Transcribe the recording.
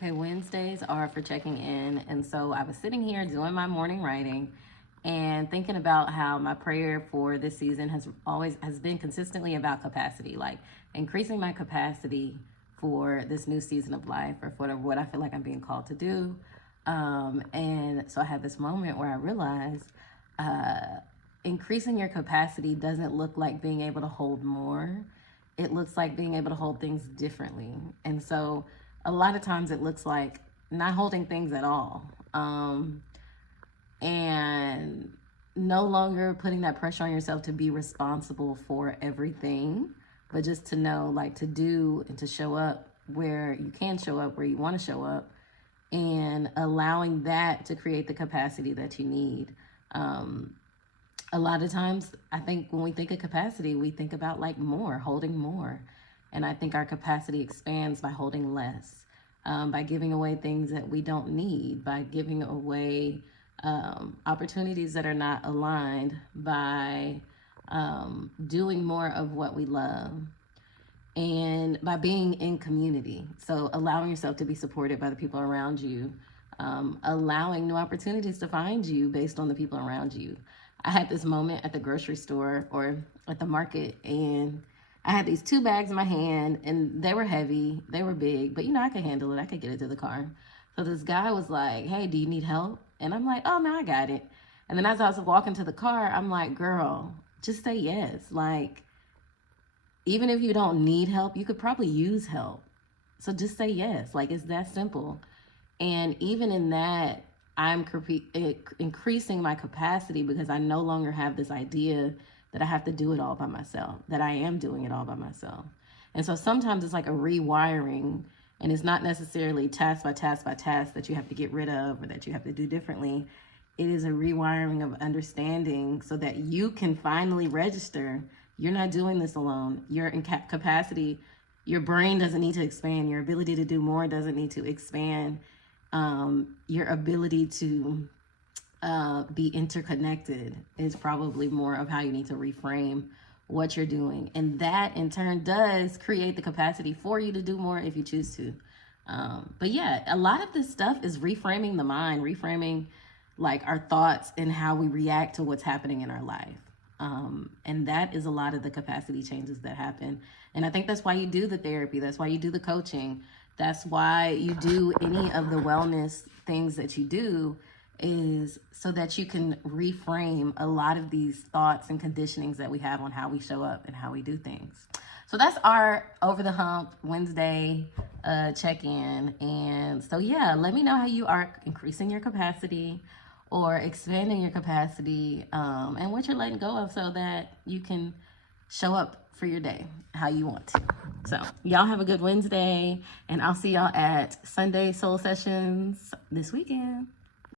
Okay, Wednesdays are for checking in. And so I was sitting here doing my morning writing and thinking about how my prayer for this season has been consistently about capacity, like increasing my capacity for this new season of life or for what I feel like I'm being called to do. And so I had this moment where I realized increasing your capacity doesn't look like being able to hold more. It looks like being able to hold things differently. And so a lot of times it looks like not holding things at all. And no longer putting that pressure on yourself to be responsible for everything, but just to know, like, to do and to show up where you can show up, where you want to show up, and allowing that to create the capacity that you need. A lot of times, I think when we think of capacity, we think about like more, holding more. And I think our capacity expands by holding less, by giving away things that we don't need, by giving away opportunities that are not aligned, by doing more of what we love, and by being in community. So allowing yourself to be supported by the people around you, allowing new opportunities to find you based on the people around you. I had this moment at the grocery store or at the market, and I had these 2 bags in my hand, and they were heavy, they were big, but I could handle it. I could get it to the car. So this guy was like, "Hey, do you need help?" And I'm like, "Oh no, I got it." And then as I was walking to the car, I'm like, "Girl, just say yes." Like, even if you don't need help, you could probably use help. So just say yes. Like, it's that simple. And even in that, I'm increasing my capacity because I no longer have this idea that I have to do it all by myself, that I am doing it all by myself. And so sometimes it's like a rewiring, and it's not necessarily task by task by task that you have to get rid of or that you have to do differently. It is a rewiring of understanding so that you can finally register you're not doing this alone. You're in capacity. Your brain doesn't need to expand. Your ability to do more doesn't need to expand. Your ability to be interconnected is probably more of how you need to reframe what you're doing. And that in turn does create the capacity for you to do more if you choose to. But yeah, a lot of this stuff is reframing the mind, reframing like our thoughts and how we react to what's happening in our life. And that is a lot of the capacity changes that happen. And I think that's why you do the therapy. That's why you do the coaching. That's why you do any of the wellness things that you do, is so that you can reframe a lot of these thoughts and conditionings that we have on how we show up and how we do things. So that's our Over the Hump Wednesday check-in. And so, yeah, let me know how you are increasing your capacity or expanding your capacity, and what you're letting go of so that you can show up for your day how you want to. So y'all have a good Wednesday, and I'll see y'all at Sunday Soul Sessions this weekend.